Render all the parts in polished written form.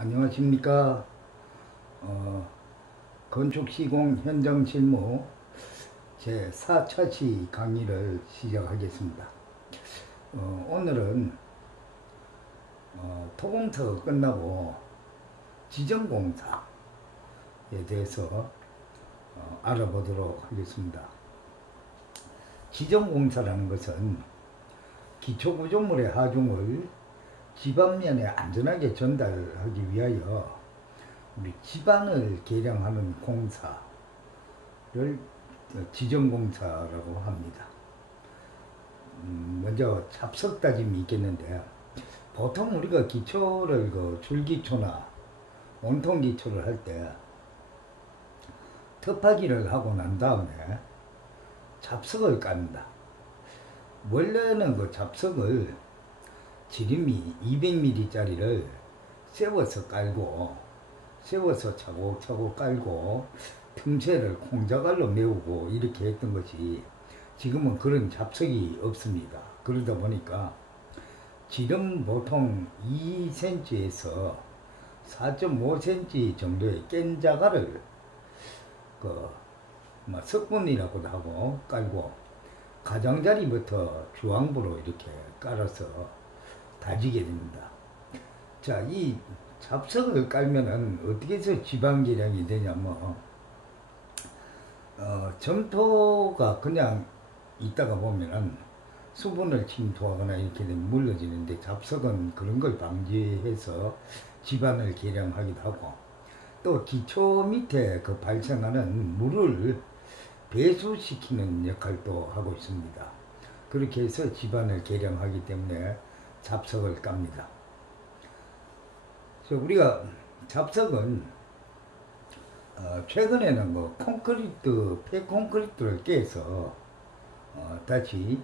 안녕하십니까. 건축시공 현장 실무 제4차시 강의를 시작하겠습니다. 오늘은 토공사가 끝나고 지정공사에 대해서 알아보도록 하겠습니다. 지정공사라는 것은 기초구조물의 하중을 집안면에 안전하게 전달하기 위하여 우리 집안을 개량하는 공사를 지정공사라고 합니다. 먼저 잡석 다짐이 있겠는데, 보통 우리가 기초를 줄기초나 온통기초를 할 때 터파기를 하고 난 다음에 잡석을 깝니다. 원래는 그 잡석을 지름이 200mm 짜리를 세워서 깔고, 세워서 차곡차곡 깔고 틈새를 콩자갈로 메우고 이렇게 했던 것이, 지금은 그런 잡석이 없습니다. 그러다 보니까 지름 보통 2cm에서 4.5cm 정도의 깬 자갈을 석분이라고도 하고 깔고, 가장자리부터 주황부로 이렇게 깔아서 다지게 됩니다. 자, 이 잡석을 깔면은 어떻게 해서 지방 계량이 되냐면, 점토가 그냥 있다가 보면은 수분을 침투하거나 이렇게 되면 물러지는데, 잡석은 그런 걸 방지해서 집안을 계량하기도 하고, 또 기초 밑에 발생하는 물을 배수시키는 역할도 하고 있습니다. 그렇게 해서 집안을 계량하기 때문에 잡석을 깝니다. 그래서 우리가 잡석은 최근에는 콘크리트, 폐콘크리트를 깨서 다시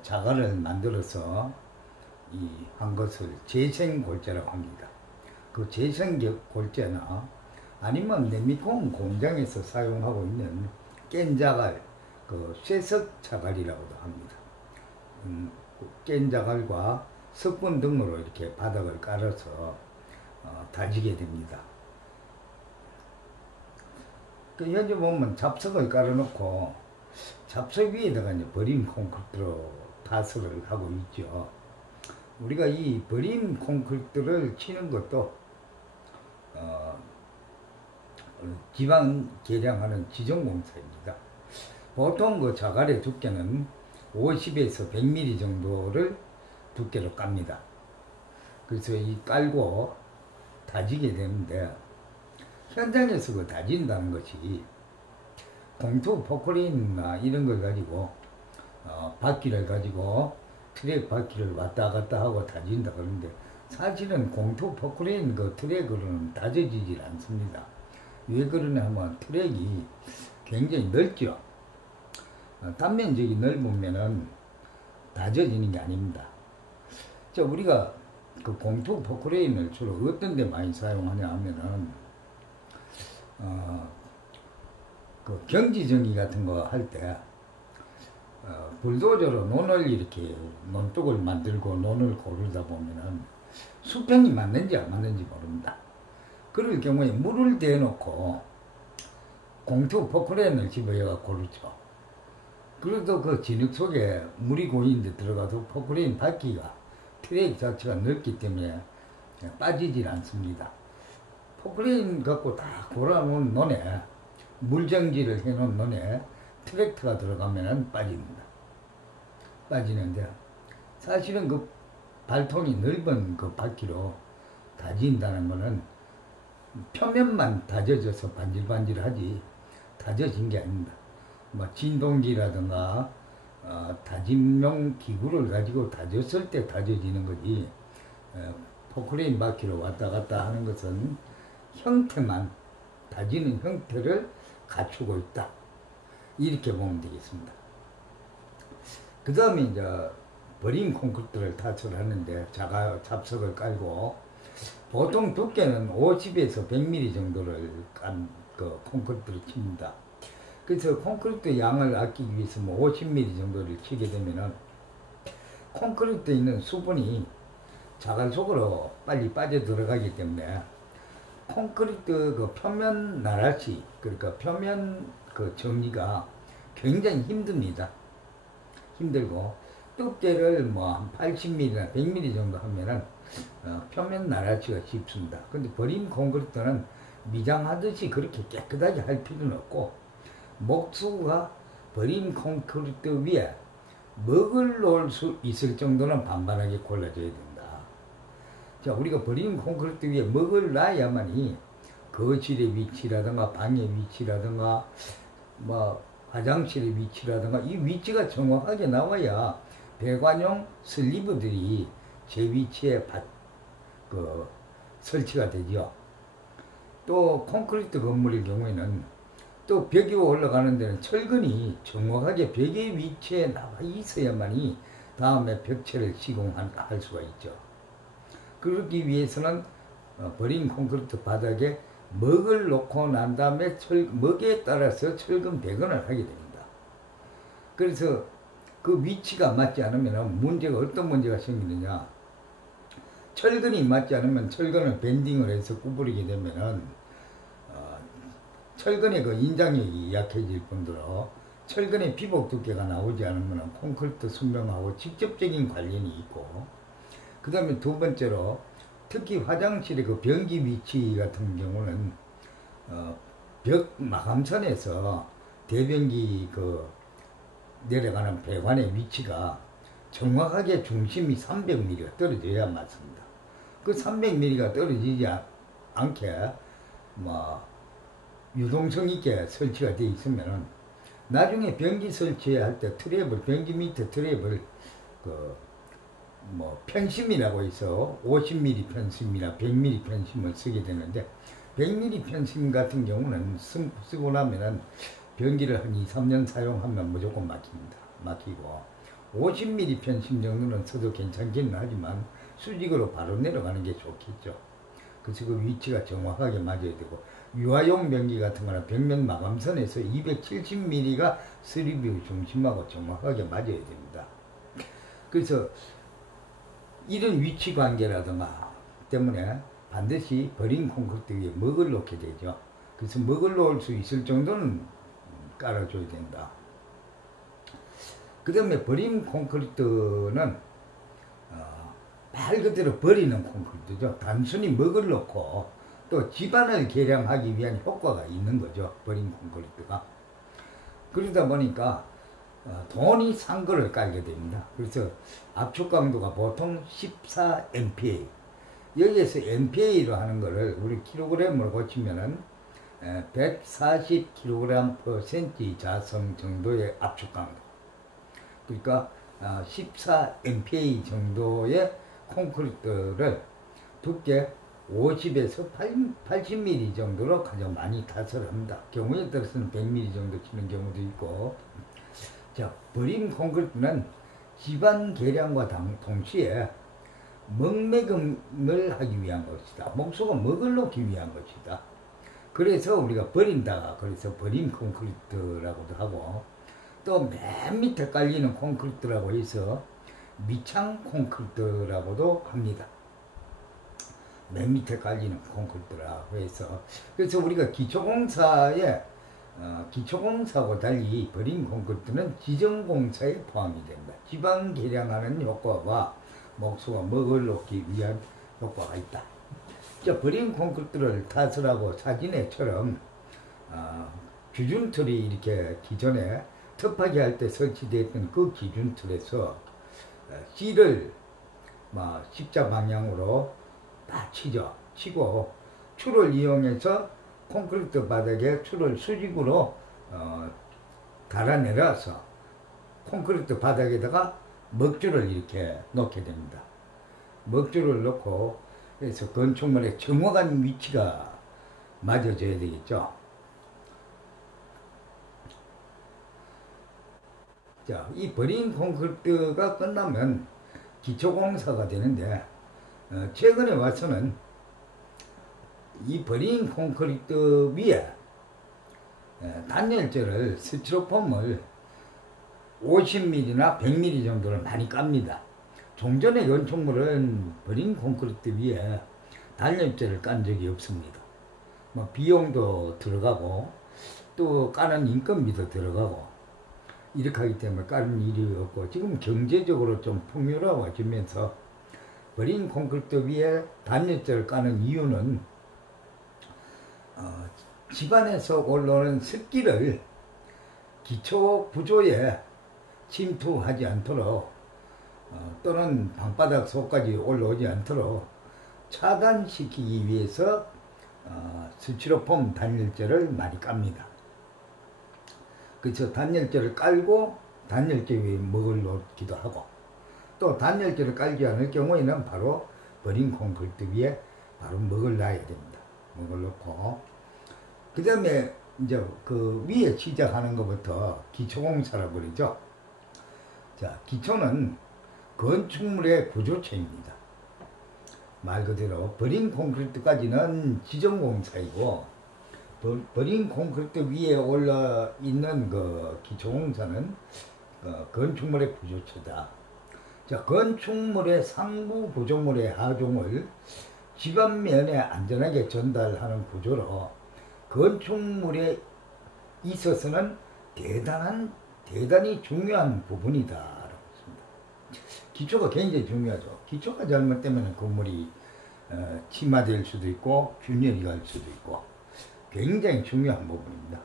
자갈을 만들어서 한 것을 재생골재라고 합니다. 그 재생골재나 아니면 레미콘 공장에서 사용하고 있는 깬 자갈, 쇠석 자갈이라고도 합니다. 깬 자갈과 석분 등으로 이렇게 바닥을 깔아서 다지게 됩니다. 현재 보면 잡석을 깔아놓고 잡석 위에다가 이제 버림 콘크리트로 파설을 하고 있죠. 우리가 이 버림 콘크리트를 치는 것도 지방 계량하는 지정공사입니다. 보통 그 자갈의 두께는 50에서 100mm 정도를 두께로 깝니다. 그래서 이 깔고 다지게 되는데, 현장에서 다진다는 것이 공투 포크레인이나 이런 걸 가지고 바퀴를 가지고 트랙 바퀴를 왔다 갔다 하고 다진다 그러는데, 사실은 공투 포크레인 트랙으로는 다져지질 않습니다. 왜 그러냐 하면 트랙이 굉장히 넓죠. 단면적이 넓으면은 다져지는 게 아닙니다. 자, 우리가 공투 포크레인을 주로 어떤 데 많이 사용하냐 하면은 경지정리 같은 거 할 때 불도저로 논을 이렇게 논둑을 만들고 논을 고르다 보면은 수평이 맞는지 안 맞는지 모릅니다. 그럴 경우에 물을 대놓고 공투 포크레인을 집어여가 고르죠. 그래도 그 진흙 속에 물이 고이는데 들어가도 포크레인 바퀴가 트랙 자체가 넓기 때문에 빠지질 않습니다. 포크레인 갖고 다 골아놓은 논에, 물정지를 해놓은 논에 트랙터가 들어가면 빠집니다. 빠지는데, 사실은 그 발통이 넓은 그 바퀴로 다진다는 것은 표면만 다져져서 반질반질하지 다져진 게 아닙니다. 진동기라든가 다짐용 기구를 가지고 다졌을 때 다져지는 거지, 포크레인 바퀴로 왔다 갔다 하는 것은 형태만, 다지는 형태를 갖추고 있다, 이렇게 보면 되겠습니다. 그 다음에 이제 버림 콘크리트를 타설하는데, 잡석을 깔고 보통 두께는 50에서 100mm 정도를 깐 콘크리트를 칩니다. 그래서 콘크리트 양을 아끼기 위해서 50mm 정도를 치게 되면은 콘크리트에 있는 수분이 자갈 속으로 빨리 빠져 들어가기 때문에 콘크리트 그 표면 나라시, 그러니까 표면 그 정리가 굉장히 힘듭니다. 힘들고, 두께를 뭐 한 80mm나 100mm 정도 하면은 표면 나라시가 쉽습니다. 근데 버림 콘크리트는 미장하듯이 그렇게 깨끗하게 할 필요는 없고, 목수가 버림 콘크리트 위에 먹을 놓을 수 있을 정도는 반반하게 골라줘야 된다. 자, 우리가 버림 콘크리트 위에 먹을 놔야만이 거실의 위치라든가 방의 위치라든가 뭐 화장실의 위치라든가 이 위치가 정확하게 나와야 배관용 슬리브들이 제 위치에 설치가 되죠. 또 콘크리트 건물의 경우에는 또 벽이 올라가는 데는 철근이 정확하게 벽의 위치에 나와 있어야만이 다음에 벽체를 시공할 수가 있죠. 그러기 위해서는 버린 콘크리트 바닥에 먹을 놓고 난 다음에 먹에 따라서 철근 배관을 하게 됩니다. 그래서 그 위치가 맞지 않으면 어떤 문제가 생기느냐. 철근이 맞지 않으면 철근을 밴딩을 해서 구부리게 되면은 철근의 그 인장력이 약해질 뿐더러 철근의 피복 두께가 나오지 않으면 콘크리트 순병하고 직접적인 관련이 있고, 그 다음에 두 번째로 특히 화장실의 그 변기 위치 같은 경우는 벽 마감선에서 대변기 그 내려가는 배관의 위치가 정확하게 중심이 300mm가 떨어져야 맞습니다. 그 300mm가 떨어지지 않게 뭐 유동성 있게 설치가 되어 있으면은 나중에 변기 설치할 때 변기 밑에 트랩을 편심이라고 해서 50mm 편심이나 100mm 편심을 쓰게 되는데, 100mm 편심 같은 경우는 쓰고 나면은 변기를 한 2, 3년 사용하면 무조건 막히고 50mm 편심 정도는 써도 괜찮기는 하지만 수직으로 바로 내려가는 게 좋겠죠. 그래서 그 위치가 정확하게 맞아야 되고, 유아용 변기 같은 거는 벽면 마감선에서 270mm가 슬리브 중심하고 정확하게 맞아야 됩니다. 그래서 이런 위치 관계라든가 때문에 반드시 버린 콘크리트 위에 먹을 놓게 되죠. 그래서 먹을 놓을 수 있을 정도는 깔아줘야 된다. 그 다음에 버린 콘크리트는 말 그대로 버리는 콘크리트죠. 단순히 먹을 놓고 또 집안을 개량하기 위한 효과가 있는 거죠. 버린 콘크리트가. 그러다 보니까 돈이 싼 거를 깔게 됩니다. 그래서 압축 강도가 보통 14MPa. 여기에서 MPA로 하는 거를 우리 킬로그램으로 고치면은 140kg/cm 자성 정도의 압축 강도. 그러니까 14MPa 정도의 콘크리트를 두께 50에서 80mm 정도로 가장 많이 타설을 합니다. 경우에 따라서는 100mm 정도 치는 경우도 있고. 자, 버린 콘크리트는 집안 개량과 동시에 먹매금을 하기 위한 것이다. 목수가 먹을 놓기 위한 것이다. 그래서 우리가 버린다. 그래서 버린 콘크리트라고도 하고, 또 맨 밑에 깔리는 콘크리트라고 해서 밑창 콘크리트라고도 합니다. 맨 밑에 깔리는 콘크리트라고 해서, 그래서 우리가 기초공사하고 달리 버린 콘크리트는 지정공사에 포함이 된다. 지방 개량하는 효과와 목수가 먹을 놓기 위한 효과가 있다. 자, 버린 콘크리트를 타설하고 사진에처럼 기준틀이 이렇게 기존에 터파기 할 때 설치되었던 그 기준틀에서 실을 십자 방향으로 다 치고 줄을 이용해서 콘크리트 바닥에 줄을 수직으로 달아내려서 콘크리트 바닥에다가 먹줄을 이렇게 놓게 됩니다. 먹줄을 놓고, 그래서 건축물의 정확한 위치가 맞아져야 되겠죠. 자, 이 버린 콘크리트가 끝나면 기초공사가 되는데, 최근에 와서는 이 버린 콘크리트 위에 단열재를 스티로폼을 50mm나 100mm 정도를 많이 깝니다. 종전의 건축물은 버린 콘크리트 위에 단열재를 깐 적이 없습니다. 뭐 비용도 들어가고 또 까는 인건비도 들어가고 이렇게 하기 때문에 까는 일이 없고, 지금 경제적으로 좀 풍요로워지면서 버린 콘크리트 위에 단열재를 까는 이유는 집안에서 올라오는 습기를 기초 구조에 침투하지 않도록 또는 방바닥 속까지 올라오지 않도록 차단시키기 위해서 스티로폼 단열재를 많이 깝니다. 그래서 단열재를 깔고 단열재 위에 먹을 놓기도 하고, 또 단열재를 깔지 않을 경우에는 바로 버린 콘크리트 위에 바로 먹을 놔야 됩니다. 먹을 놓고, 그 다음에 이제 그 위에 시작하는 것부터 기초공사라고 그러죠. 자, 기초는 건축물의 구조체입니다. 말 그대로 버린 콘크리트까지는 지정공사이고, 버린 콘크리트 위에 올라 있는 그 기초공사는 건축물의 구조체다. 자, 건축물의 상부 구조물의 하중을 집안면에 안전하게 전달하는 구조로 건축물에 있어서는 대단히 중요한 부분이다 라고 했습니다. 기초가 굉장히 중요하죠. 기초가 잘못되면 건물이 침하될 수도 있고 균열이 갈 수도 있고 굉장히 중요한 부분입니다.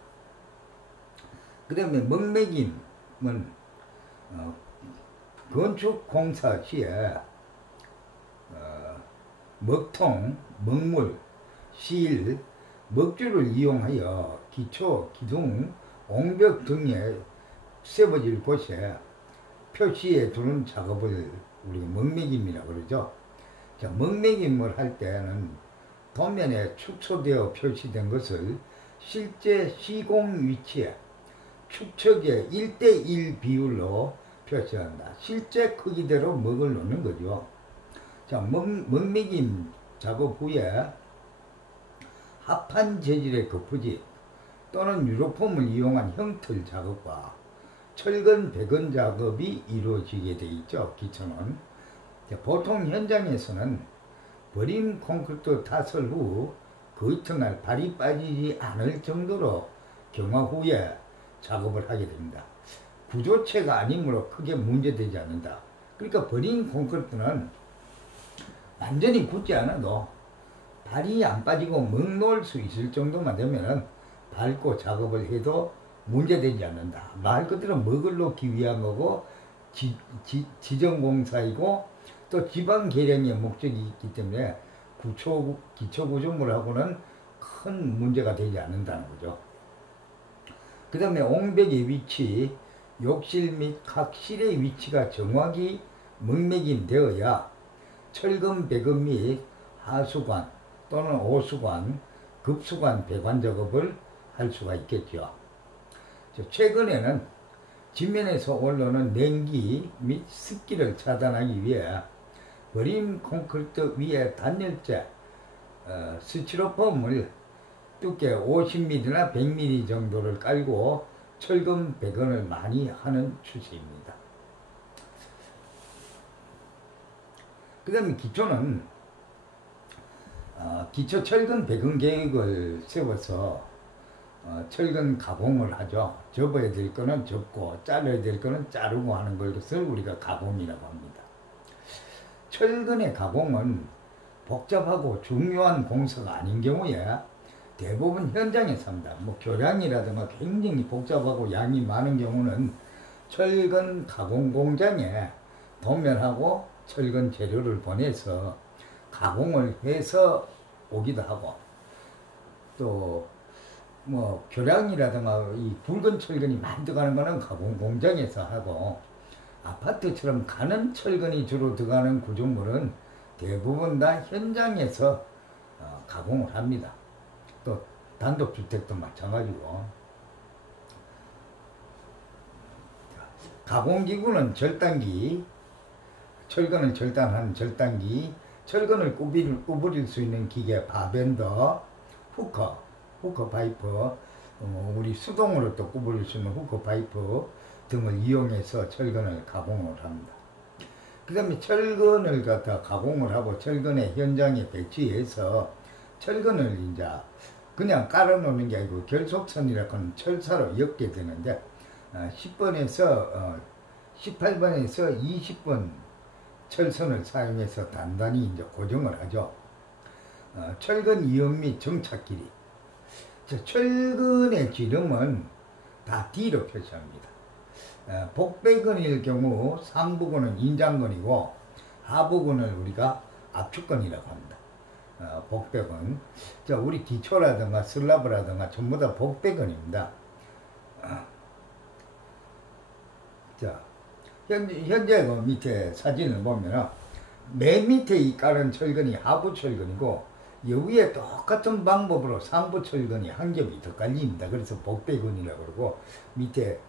그 다음에 먹매김은 건축공사 시에 먹통, 먹물, 실, 먹줄을 이용하여 기초, 기둥, 옹벽 등에 세워질 곳에 표시해 두는 작업을 우리가 먹매김이라고 그러죠. 자, 먹매김을 할 때는 도면에 축소되어 표시된 것을 실제 시공 위치에 축척의 1:1 비율로 표시한다. 실제 크기대로 먹을 놓는 거죠. 자, 먹매김 작업 후에 합판 재질의 거푸집 또는 유로폼을 이용한 형틀 작업과 철근 배건 작업이 이루어지게 되어 있죠. 기초는. 자, 보통 현장에서는 버린 콘크리트 타설 후 그 이튿날 발이 빠지지 않을 정도로 경화 후에 작업을 하게 됩니다. 구조체가 아니므로 크게 문제되지 않는다. 그러니까 버린 콘크리트는 완전히 굳지 않아도 발이 안 빠지고 멍 놓을 수 있을 정도만 되면은 밟고 작업을 해도 문제되지 않는다. 말 그대로 먹을 놓기 위한 거고 지정공사이고 또 지방 개량의 목적이 있기 때문에 기초 구조물하고는 큰 문제가 되지 않는다는 거죠. 그 다음에 옹벽의 위치, 욕실 및 각 실의 위치가 정확히 먹매김 되어야 철근 배건 및 하수관 또는 오수관, 급수관 배관 작업을 할 수가 있겠죠. 최근에는 지면에서 올라오는 냉기 및 습기를 차단하기 위해 버린 콘크리트 위에 단열재, 스티로폼을 두께 50mm나 100mm 정도를 깔고 철근 배건을 많이 하는 추세입니다. 그 다음에 기초는 기초 철근 배건 계획을 세워서 철근 가공을 하죠. 접어야 될 거는 접고 잘라야 될 거는 자르고 하는 것을 우리가 가공이라고 합니다. 철근의 가공은 복잡하고 중요한 공사가 아닌 경우에 대부분 현장에서 합니다. 뭐 교량이라든가 굉장히 복잡하고 양이 많은 경우는 철근 가공 공장에 도면하고 철근 재료를 보내서 가공을 해서 오기도 하고, 또 뭐 교량이라든가 이 굵은 철근이 많이 들어가는 거는 가공 공장에서 하고, 아파트처럼 가는 철근이 주로 들어가는 구조물은 대부분 다 현장에서 가공을 합니다. 또 단독주택도 마찬가지고. 가공기구는 절단기, 철근을 절단하는 절단기, 철근을 구부릴 수 있는 기계 바벤더, 후커 파이프, 우리 수동으로 또 구부릴 수 있는 후커 파이프 등을 이용해서 철근을 가공을 합니다. 그 다음에 철근을 갖다 가공을 하고 철근의 현장에 배치해서 철근을 이제 그냥 깔아놓는 게 아니고 결속선이라고는 철사로 엮게 되는데 10번에서 18번에서 20번 철선을 사용해서 단단히 이제 고정을 하죠. 철근 이음 및 정착 길이. 철근의 지름은 다 D로 표시합니다. 복배근일 경우 상부근은 인장근이고 하부근을 우리가 압축근이라고 합니다. 복배근. 우리 기초라든가 슬라브라든가 전부 다 복배근입니다. 현재 그 밑에 사진을 보면 맨 밑에 이 깔은 철근이 하부 철근이고 여기에 똑같은 방법으로 상부 철근이 한 겹이 더 깔립니다. 그래서 복배근이라고 그러고 밑에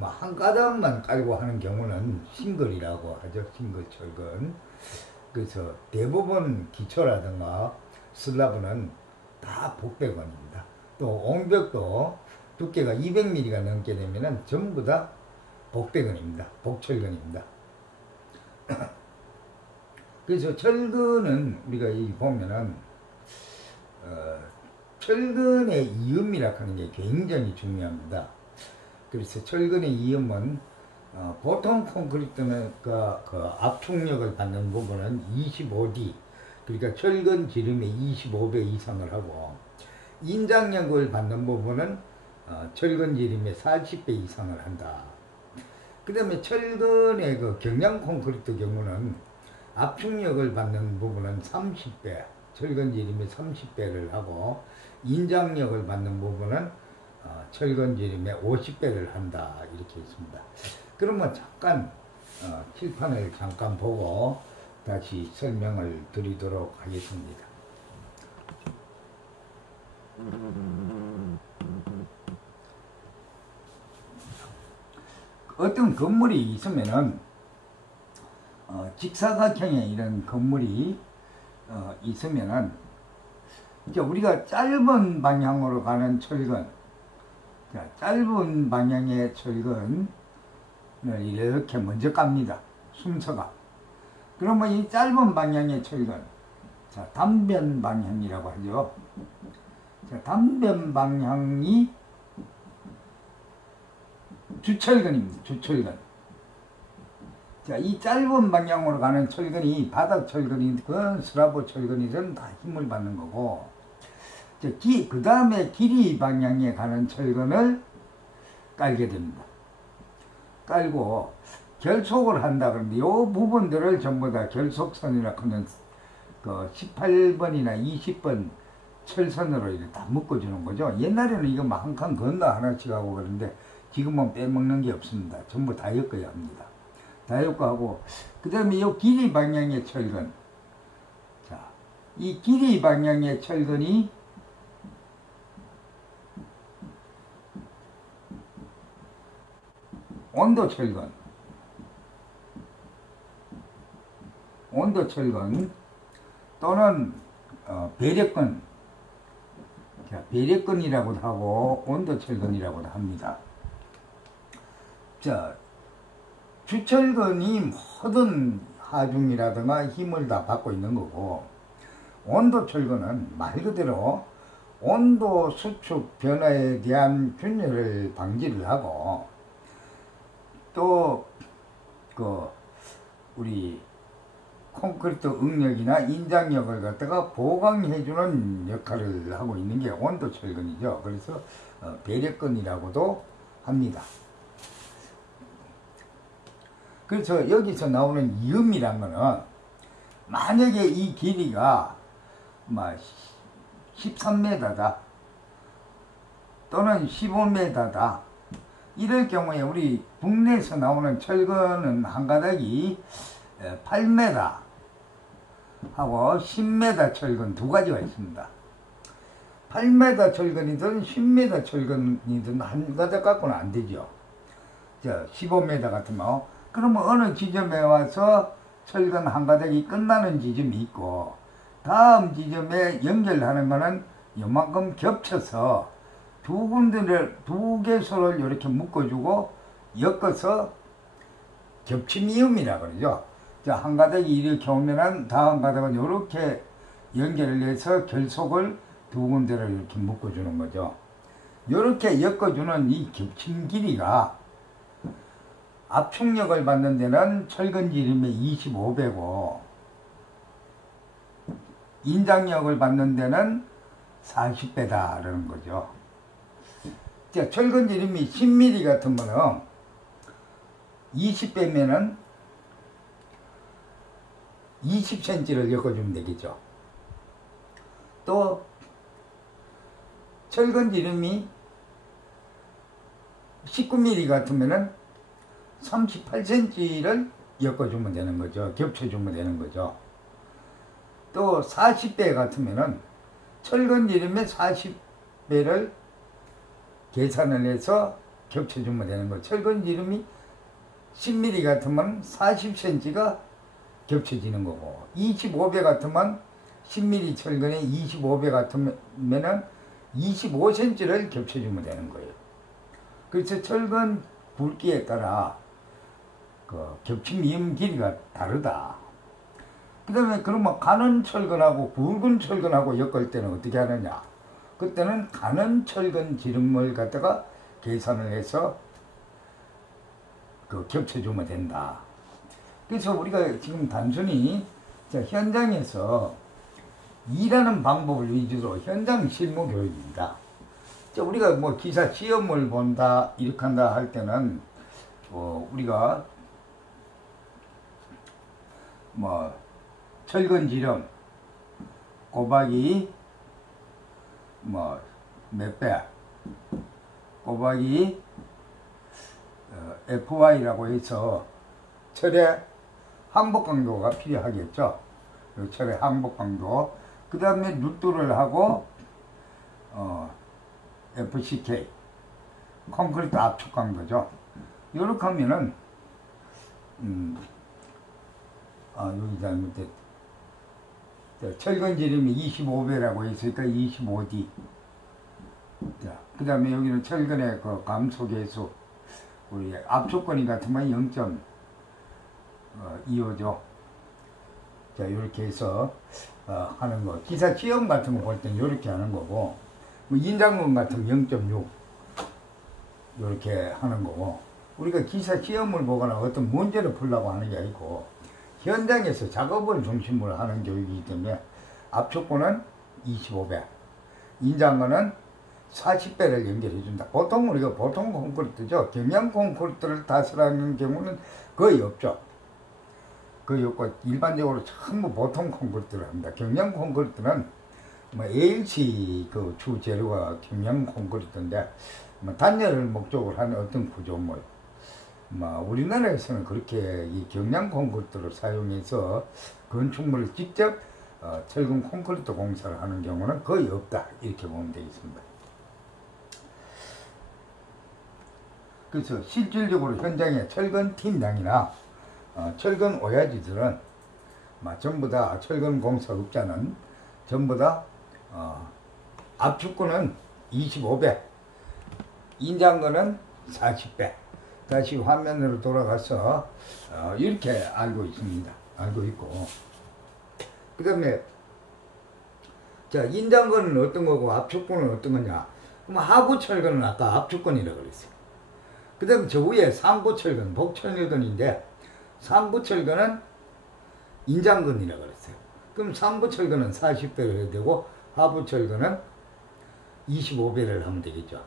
한 가닥만 깔고 하는 경우는 싱글이라고 하죠. 싱글 철근. 그래서 대부분 기초라든가 슬라브는 다 복배근입니다. 또 옹벽도 두께가 200mm가 넘게 되면은 전부 다 복배근입니다. 복철근입니다. 그래서 철근은 우리가 이 보면은 철근의 이음이라고 하는 게 굉장히 중요합니다. 그래서 철근의 이음은 보통 콘크리트는 그 압축력을 받는 부분은 25D, 그러니까 철근 지름의 25배 이상을 하고, 인장력을 받는 부분은 철근 지름의 40배 이상을 한다. 그 다음에 철근의 그 경량 콘크리트 경우는 압축력을 받는 부분은 30배, 철근 지름의 30배를 하고, 인장력을 받는 부분은 철근 지름의 50배를 한다. 이렇게 있습니다. 그러면 잠깐 칠판을 잠깐 보고 다시 설명을 드리도록 하겠습니다. 어떤 건물이 있으면은 직사각형의 이런 건물이 있으면은 이제 우리가 짧은 방향으로 가는 철근, 짧은 방향의 철근을 이렇게 먼저 깝니다. 순서가. 그러면 이 짧은 방향의 철근, 단변 방향이라고 하죠. 단변 방향이 주철근입니다. 주철근. 이 짧은 방향으로 가는 철근이 바닥 철근이든 슬라브 철근이든 다 힘을 받는 거고, 그 다음에 길이 방향에 가는 철근을 깔게 됩니다. 깔고 결속을 한다 그러는데 이 부분들을 전부 다 결속선이라고 하는 그 18번이나 20번 철선으로 이렇게 다 묶어주는 거죠. 옛날에는 이거 막 한 칸 건너 하나씩 하고 그러는데 지금은 빼먹는 게 없습니다. 전부 다 엮어야 합니다. 다 엮고 하고, 그 다음에 이 길이 방향의 철근. 이 길이 방향의 철근이 온도철근, 온도철근 또는 배력근, 배력근이라고도 하고 온도철근이라고도 합니다. 주철근이 모든 하중이라든가 힘을 다 받고 있는 거고, 온도철근은 말 그대로 온도 수축 변화에 대한 균열을 방지를 하고, 또 우리 콘크리트 응력이나 인장력을 갖다가 보강해주는 역할을 하고 있는 게 온도철근이죠. 그래서 배력근이라고도 합니다. 그래서 여기서 나오는 이음이란 거는, 만약에 이 길이가 13m다 또는 15m다 이럴 경우에 우리 국내에서 나오는 철근은 한 가닥이 8m 하고 10m 철근 두 가지가 있습니다. 8m 철근이든 10m 철근이든 한 가닥 갖고는 안 되죠. 15m 같으면 그러면 어느 지점에 와서 철근 한 가닥이 끝나는 지점이 있고, 다음 지점에 연결하는 거는 요만큼 겹쳐서 두 개소를 이렇게 묶어주고 엮어서 겹침이음이라고 그러죠. 자, 한 가닥이 이렇게 오면은 다음 가닥은 이렇게 연결을 해서 결속을 두 군데를 이렇게 묶어주는 거죠. 이렇게 엮어주는 이 겹친 길이가 압축력을 받는 데는 철근지름의 25배고 인장력을 받는 데는 40배다라는 거죠. 자, 철근지름이 10mm 같으면은 20배면은 20cm를 엮어주면 되겠죠. 또 철근지름이 19mm 같으면은 38cm를 엮어주면 되는 거죠. 겹쳐주면 되는 거죠. 또 40배 같으면은 철근지름의 40배를 계산을 해서 겹쳐주면 되는 거죠. 철근지름이 10mm 같으면 40cm가 겹쳐지는 거고, 25배 같으면 10mm 철근에 25배 같으면은 25cm를 겹쳐주면 되는 거예요. 그래서 철근 굵기에 따라 그 겹침 이음 길이가 다르다. 그 다음에 그러면 가는 철근하고 굵은 철근하고 엮을 때는 어떻게 하느냐? 그때는 가는 철근 지름을 갖다가 계산을 해서 그 겹쳐주면 된다. 그래서 우리가 지금 단순히 현장에서 일하는 방법을 위주로 현장 실무 교육입니다. 우리가 뭐 기사 시험을 본다 이렇게 한다 할 때는 우리가 뭐 철근 지름 곱하기 뭐 몇 배 곱하기 FY라고 해서 철의 항복 강도가 필요하겠죠. 철의 항복 강도. 그 다음에 루트를 하고 FCK 콘크리트 압축 강도죠. 이렇게 하면은 여기 잘못됐. 철근 지름이 25배라고 했으니까 25D. 자, 그 다음에 여기는 철근의 그 감속계수, 우리 압축근이 같으면 0.25죠. 자, 이렇게 해서 하는 거. 기사 시험 같은 거 볼 때는 이렇게 하는 거고, 뭐 인장근 같으면 0.6 이렇게 하는 거고, 우리가 기사 시험을 보거나 어떤 문제를 풀려고 하는 게 아니고 현장에서 작업을 중심으로 하는 교육이기 때문에 압축근은 25배, 인장근은 40배를 연결해 준다. 보통 우리가 보통 콘크리트죠. 경량 콘크리트를 다스라는 경우는 거의 없죠. 거의 없고 일반적으로 전부 보통 콘크리트를 합니다. 경량 콘크리트는 뭐 ALC 그 주 재료가 경량 콘크리트인데 뭐 단열을 목적으로 하는 어떤 구조물, 뭐 우리나라에서는 그렇게 이 경량 콘크리트를 사용해서 건축물을 직접 철근 콘크리트 공사를 하는 경우는 거의 없다 이렇게 보면 되겠습니다. 그래서 실질적으로 현장에 철근 팀장이나 철근 오야지들은 전부 다 철근 공사업자는 전부 다 압축근은 25배, 인장근은 40배. 다시 화면으로 돌아가서 이렇게 알고 있습니다. 알고 있고, 그 다음에 자, 인장근은 어떤 거고 압축근은 어떤 거냐? 그럼 하부 철근은 아까 압축근이라고 그랬어요. 그 다음에 저 위에 상부 철근, 복철근인데 상부 철근은 인장근이라고 그랬어요. 그럼 상부 철근은 40배를 해야 되고 하부 철근은 25배를 하면 되겠죠.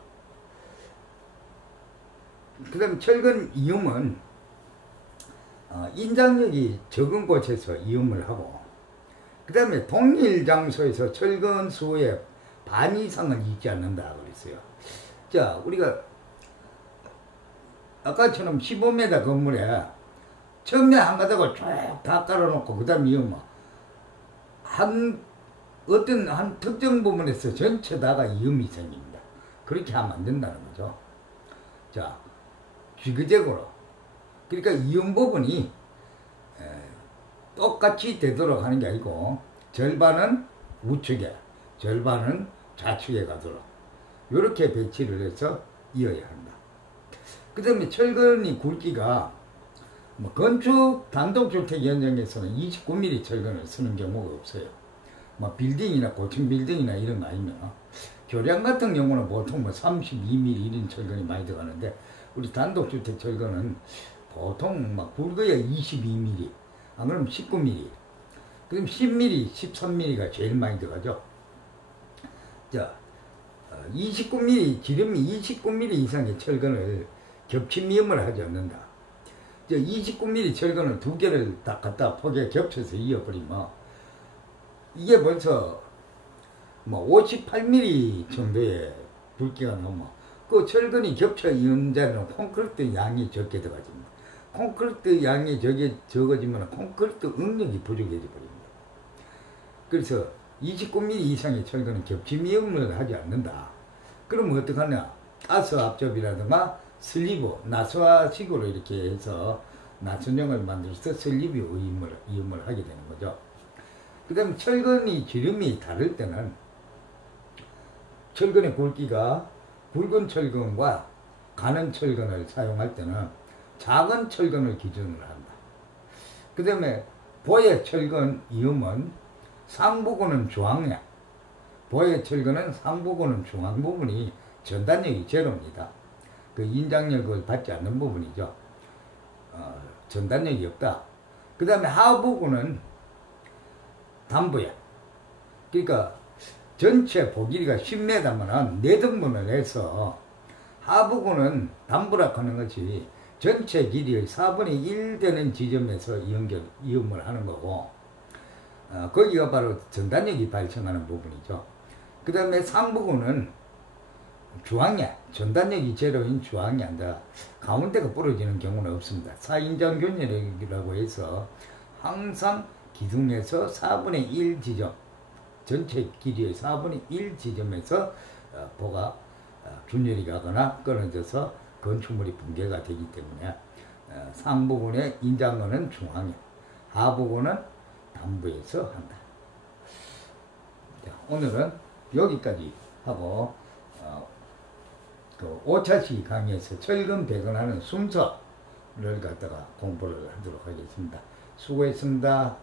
그 다음 철근 이음은 인장력이 적은 곳에서 이음을 하고, 그 다음에 동일 장소에서 철근 수의 반 이상은 있지 않는다 그랬어요. 자, 우리가 아까처럼 15m 건물에 처음에 한 가닥을 쭉 다 깔아놓고 그 다음 이음 어떤 한 특정 부분에서 전체 다가 이음이 생깁니다. 그렇게 하면 안 된다는 거죠. 자, 비교적으로 그러니까 이음 부분이 똑같이 되도록 하는 게 아니고 절반은 우측에 절반은 좌측에 가도록 이렇게 배치를 해서 이어야 한다. 그 다음에 철근이 굵기가 뭐 건축 단독주택 현장에서는 29mm 철근을 쓰는 경우가 없어요. 뭐 빌딩이나 고층 빌딩이나 이런 거 아니면 교량 같은 경우는 보통 뭐 32mm 이런 철근이 많이 들어가는데 우리 단독주택 철근은 보통 막 굵어야 22mm, 안 그러면 19mm, 그럼 10mm, 13mm가 제일 많이 들어가죠. 자, 29mm, 지름이 29mm 이상의 철근을 겹침이음을 하지 않는다. 29mm 철근을 두 개를 딱 갖다 폭에 겹쳐서 이어버리면 이게 벌써 뭐 58mm 정도의 굵기가 나오면 그 철근이 겹쳐 이은 자리는 콘크리트 양이 적게 들어가집니다. 콘크리트 양이 적어지면 콘크리트 응력이 부족해져 버립니다. 그래서 29mm 이상의 철근은 겹침이음을 하지 않는다. 그러면 어떡하냐? 가스 압접이라든가 슬리브, 나스화식으로 이렇게 해서 나선형을 만들어서 슬리브 이음을 하게 되는 거죠. 그 다음에 철근이 지름이 다를 때는 철근의 굵기가 굵은 철근과 가는 철근을 사용할 때는 작은 철근을 기준으로 한다. 그 다음에 보의 철근 이음은 상부근은 중앙량, 보의 철근은 상부근은 중앙 부분이 전단력이 제로입니다. 그 인장력을 받지 않는 부분이죠. 전단력이 없다. 그 다음에 하부근은 단부야. 그러니까 전체 보길이가 10m면 4등분을 해서 하부근은 단부라 하는 것이 전체 길이의 4분의 1 되는 지점에서 이음을 하는 거고, 거기가 바로 전단력이 발생하는 부분이죠. 그 다음에 상부근은 중앙량, 전단력이 제로인 중앙량인데 가운데가 부러지는 경우는 없습니다. 4인장 균열이라고 해서 항상 기둥에서 4분의 1 지점, 전체 길이의 4분의 1 지점에서 보가 균열이 가거나 끊어져서 건축물이 붕괴가 되기 때문에 상부근의 인장근은 중앙에, 하부근은 단부에서 한다. 자, 오늘은 여기까지 하고 그 5차시 강의에서 철근 배근하는 순서를 갖다가 공부를 하도록 하겠습니다. 수고했습니다.